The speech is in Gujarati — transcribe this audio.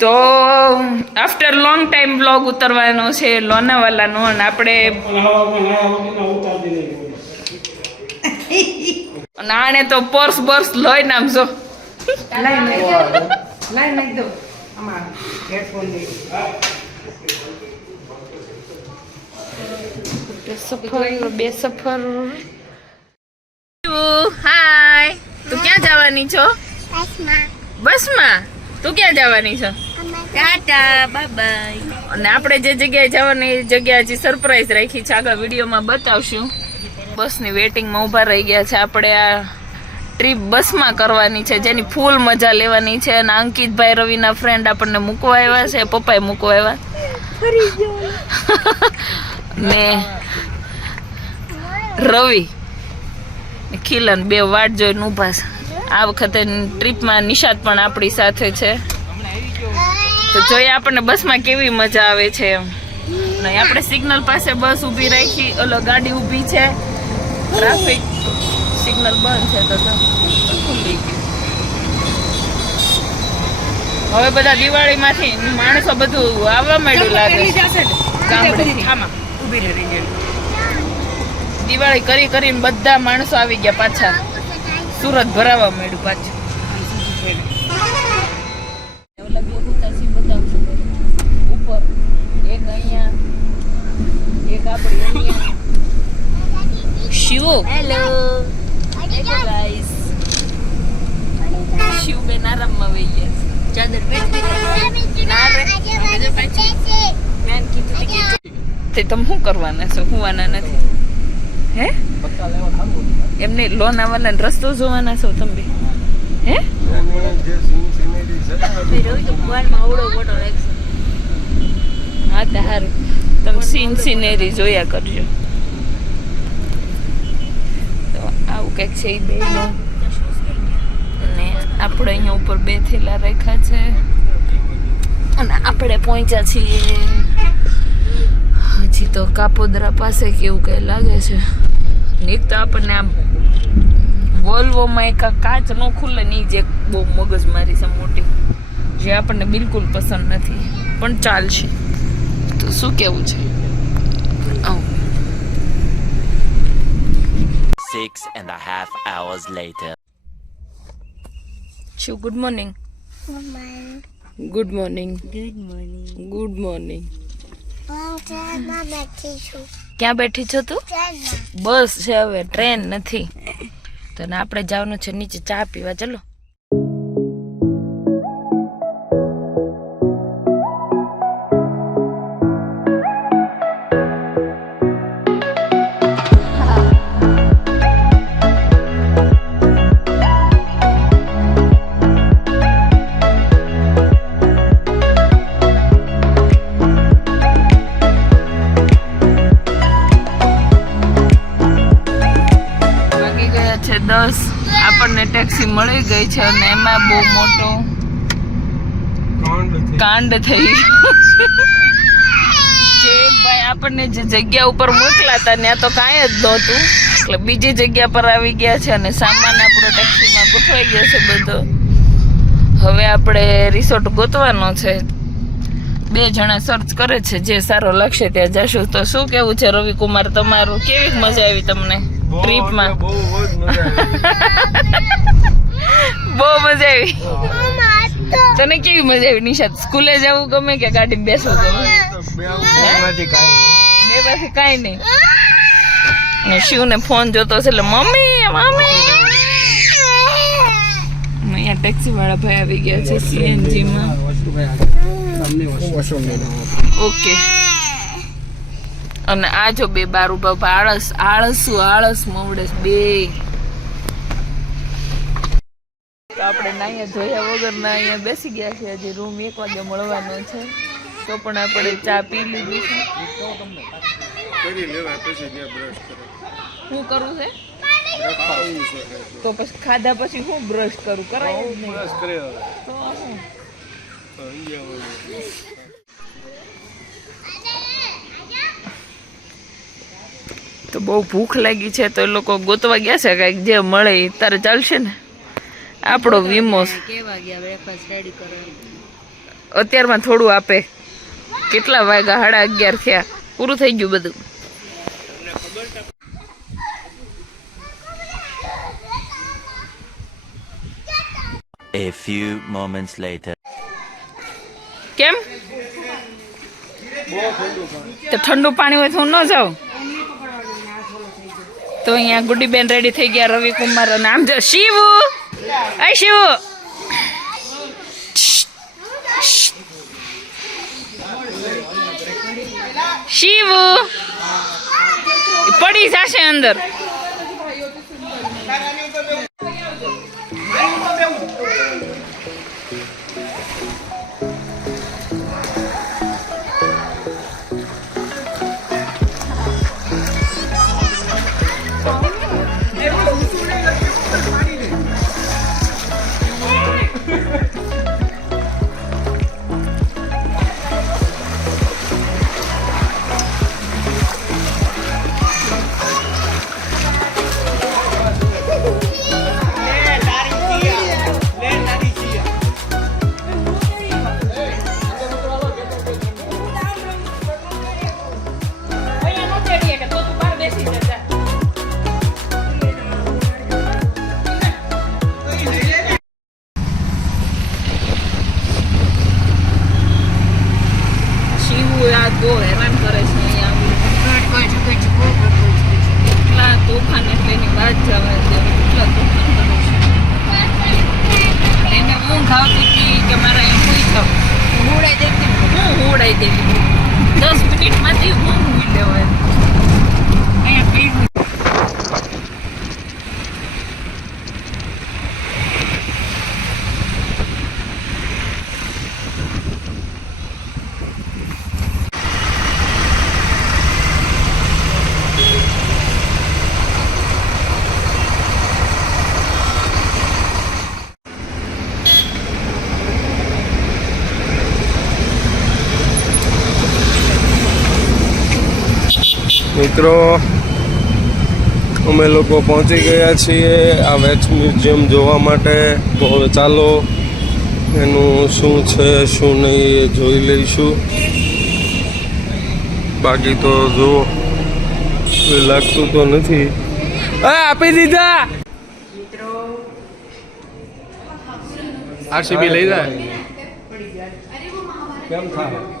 તો આફ્ટર લોંગ ટાઈમ બ્લોગ ઉતરવાનો છે લોનાવાલાનો અને આપણે અને આને તો પર્સ બર્સ લઈ નામજો બે સફર હાય તું ક્યાં જવાની છો? બસમાં? તું ક્યાં જવાની છે? ટાટા બાય બાય અને આપણે જે જગ્યાએ જવાની જગ્યા હજી સરપ્રાઈઝ રાખી છે આગળ વિડીયોમાં બતાવશું. બસની વેટિંગમાં ઊભા રહી ગયા છે. આપણે આ ટ્રીપ બસમાં કરવાની છે જેની ફૂલ મજા લેવાની છે. અને અંકિતભાઈ રવિના ફ્રેન્ડ આપણને મૂકવા આવ્યા છે પપ્પાએ મૂકવા આવ્યા. ને રવિ ખીલન બે વાટ જોઈને ઊભા છે. આ વખતે ટ્રીપમાં નિશાદ પણ આપણી સાથે છે. તો જોઈએ આપણને બસમાં કેવી મજા આવે છે એમ. નહીં આપણે સિગ્નલ પાસે બસ ઊભી રાખી ઓલો ગાડી ઊભી છે. ટ્રાફિક સિગ્નલ બંધ છે તો ખુલ્લી ગયું હવે બધા દિવાળીમાંથી માણસો બધું આવવા માંડ્યું લાગે દિવાળી કરી કરીને બધા માણસો આવી ગયા પાછા. સુરત ભરાવા માંડ્યું પાછું. ઉપર એક અહીંયા એક આપણી અહીંયા. શિવો? હેલો ગાઈસ શિવ બેન આરામમાં વહી ગયા ચાદર પેટવી ના મેં કીધું કે તે તમે શું કરવાના છો? હોવાના નથી. હે? એમને આવવાના રસ્તો જોવાના છો તમે? હે? હા, તો હારું તમે સીન સિનેરી જોયા કરજો. તો આવું કંઈક છે એ બે અને આપણે અહીંયા ઉપર બે થેલા રાખ્યા છે. અને આપણે પહોંચ્યા છીએ. હજી તો કાપોદરા પાસે કેવું કઈ લાગે છે? નીકતા તો આપણને આમ વોલ્વોમાં એક આ કાચ ન ખુલે નહીં જે બહુ મગજ મગજમારી છે મોટી. જે આપણને બિલકુલ પસંદ નથી પણ ચાલશે. તો શું કેવું છે? આવું. Six and a half hours later. Shiv good morning good morning good morning good morning ક્યાં બેઠી છો તું? બસ છે હવે ટ્રેન નથી. તો આપણે જવાનું છે નીચે ચા પીવા. ચલો. આપણને ટેક્સી મળી ગઈ છે અને એમાં બહુ મોટો કાંડ થઈ જે ભાઈ આપણને જે જગ્યા ઉપર મોકલા હતા ત્યાં તો કાંઈ જ નહોતું. એટલે બીજી જગ્યા પર આવી ગયા છે અને સામાન આપણો ટેક્સીમાં ગોઠવાઈ ગયો છે બધો. હવે આપણે રિસોર્ટ ગોતવાનો છે. બે જણા સર્ચ કરે છે જે સારો લાગશે ત્યાં જશું. તો શું કેવું છે રવિ કુમાર તમારું કેવી મજા આવી તમને? ટ્રીપમાં. બહુ મજા આવી. તને કેવી મજા આવી નિશાદ? સ્કૂલે જવું ગમે કે ગાડી બેસવું ગમે? બે માંથી કાંઈ નહીં. ને શિવને ફોન જોતો છે એટલે મમ્મી મમ્મી. અહીંયા ટેક્સી વાળા ભાઈ આવી ગયા છે સીએનજી માં ઓકે. અને આ જો બે બાર ઊભા ઊભા આળસ આળસુ આળસ મવડે બે. તો આપણે નાયા જોયા વગર ના અહીંયા બેસી ગયા છે, હજી રૂમ એક વાગે મળવાનો છે. તો પણ આપણે ચા પી લીધી છે. શું કરવું છે? તો પછી ખાધા પછી હું બ્રશ કરું, કરાય બ્રશ કરે તો તો બહુ ભૂખ લાગી છે તો એ લોકો ગોતવા ગયા છે કાંઈક જે મળે એ તારે ચાલશે ને? આપણો વીમો અત્યારમાં થોડું આપે. કેટલા વાગ્યા સાડા અગિયાર થયા. પૂરું થઈ ગયું બધું. A few moments later. કેમ? તો ઠંડુ પાણી હોય તો હું ન જાઉં? તો અહીંયા ગુડીબેન રેડી થઈ ગયા, રવિ કુમાર અને આમ જો શિવ. અય શિવ. શિવ. પડી જશે અંદર. મિત્રો અમે લોકો પહોંચી ગયા છીએ આ વેક્સ મ્યુઝિયમ જોવા માટે. તો હવે ચાલો એનું શું છે શું નહીં એ જોઈ લઈશું. બાકી તો જો લાગતું તો નથી. આ આપી દીધા! આરસીબી લઈ જાય. કેમ થાય